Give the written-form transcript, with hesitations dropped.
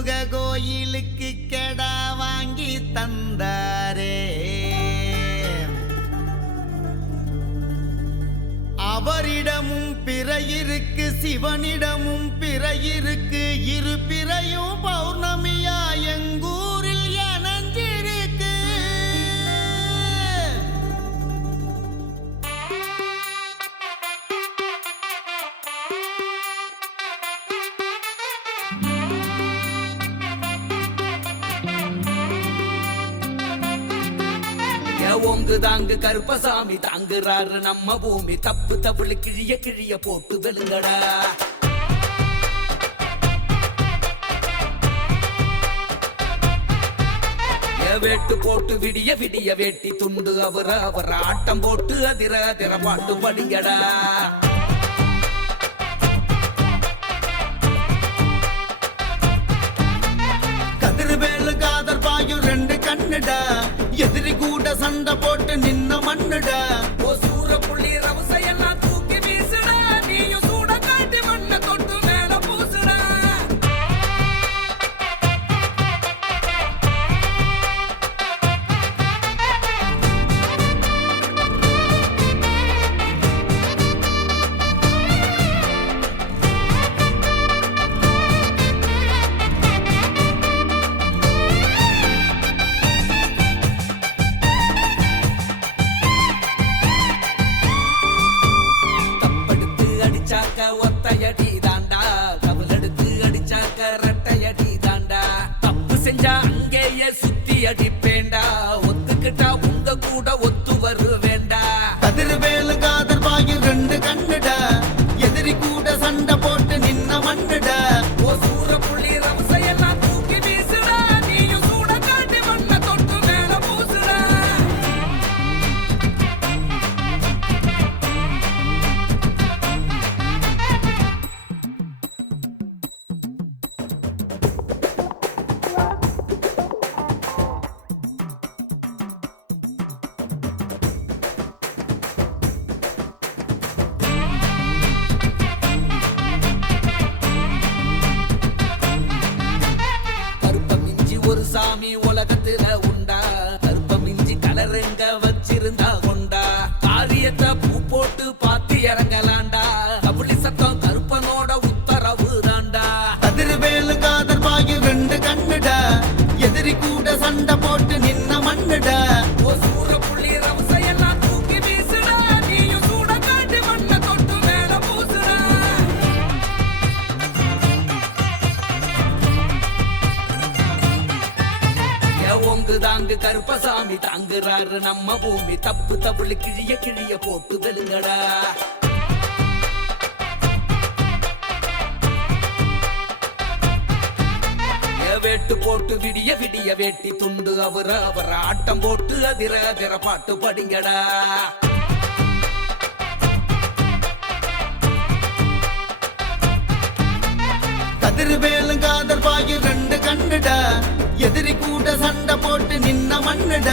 சண்முக கோயிலுக்கு கெடா வாங்கி தந்தாரே. அவரிடமும் பிறையிருக்கு, சிவனிடமும் பிறையிருக்கு. இரு பிறையும் பௌர்ணமியா எங்கூரில் இணைஞ்சிருக்கு. ஓங்கு தாங்கு கருப்பசாமி தாங்குறாரு நம்ம பூமி. தப்பு தப்புளு கிழிய கிழிய போட்டு வெளுங்கடா. வேட்டு போட்டு விடிய விடிய வேட்டி துண்டு அவர் ஆட்டம் போட்டு அதிர அதிர பாட்டு படிங்கடா. கதிர்வேலு காதர் பாயும் ரெண்டு கண்ணுடா. எதிரி கூட சண்டை போட்டு நின்ன மண்ணுடா. ஓ சூர புள்ளி ரவசையெல்லாம் தூக்கி வீசுடா. நீயும் சூட காட்டி மண்ணை தொட்டு மேல பூசுடா. ஒத்தையடி தாண்டா, கவலெடுத்து அடிச்சாக்க ரெட்டையடி தாண்டா. தப்பு செஞ்சா அங்கேயே சுத்தி அடிப்பேண்டா. ஒத்துக்கிட்டா உங்க கூட ஒத்து வருவேண்டா. கதிர்வேலு காதர் பாயும் ரெண்டு கண்ணுடா. எதிரி கூட சண்டை போட்டு நின்ன மண்ணுடா. ஓ சூர புள்ளி ரவசையெல்லாம் தூக்கி வீசுடா. நீயும் சூட காட்டி மண்ணை தொட்டு மேல பூசுடா. ஒரு சாமி உலகத்துல உண்டா. கருப்பமிஞ்சி கலருங்க வச்சிருந்தா கொண்டா. காரியத்தை பூ போட்டு பாத்து இறங்கலாண்டா. கபடி சத்தம் கருப்பனோட உத்தரவு தாண்டா. கதிர்வேலு காதர் பாயும் ரெண்டு கண்ணுடா. எதிரி கூட சண்டை போட்டு நின்ன மண்ணுடா. ஓ சூர புள்ளி ரவசையெல்லாம் தூக்கி வீசுடா. நீயும் சூட காட்டி மண்ணை தொட்டு மேல பூசுடா. ஓங்கு தாங்கு கருப்பசாமி தாங்குறாரு நம்ம பூமி. தப்பு தப்புளு கிழிய கிழிய போட்டு வெளுங்கடா. வேட்டு போட்டு விடிய விடிய வேட்டி துண்டு அவர் ஆட்டம் போட்டு அதிர அதிர பாட்டு படிங்கடா. கதிர்வேலு காதர் பாயும் ரெண்டு கண்ணுடா. எதிரி கூட சண்டை போட்டு நின்ன மண்ணுடா.